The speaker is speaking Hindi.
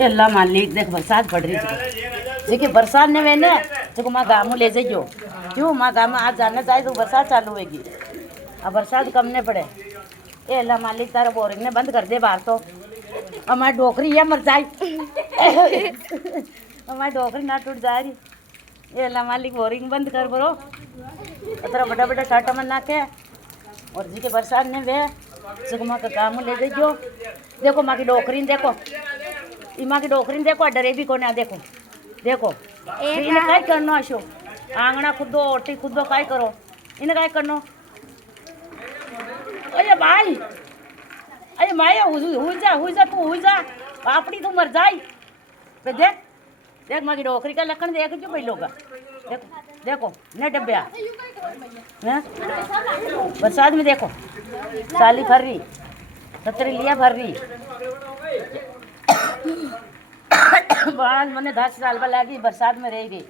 એ અલ્લાહ માલિક દેખ વરસાદ પડ રહી છે देखिए बरसात ने मैंने देखो माँ गाँव ले जाइयो क्यों माँ गाँव में आज जाना चाहिए तो बरसात चालू होगी अब बरसात कम ने पड़े ए अल्लाह मालिक तारा बोरिंग ने बंद कर दे बाहर तो हमारी डोकरी है मर जाए हमारी डोकरी ना टूट जा रही ए अल्लाह मालिक बोरिंग बंद कर बरो अतरा बड़ा बड़ा टाटा मन नाके और जी के बरसात ने वे देखो माँ का काम ले जाइयो देखो माँ की डोकरी देखो माँ की डोकरी देखो डरे भी कोने देखो देखो इन्हें काय करनो आशो आंगणा खुदो ओटी खुदो काय करो इन्हें काय करनो अरे भाई अरे माया हुई जा तू हुई जा अपनी तू मर जाई तो देख देख माँ की डोकरी का लखन देख जो भाई लोग देखो देखो न डब्बा बरसात में देखो साली भर रही छतरी लिया भर रही बाढ़ मैंने 10 साल पर लगी बरसात में रह गई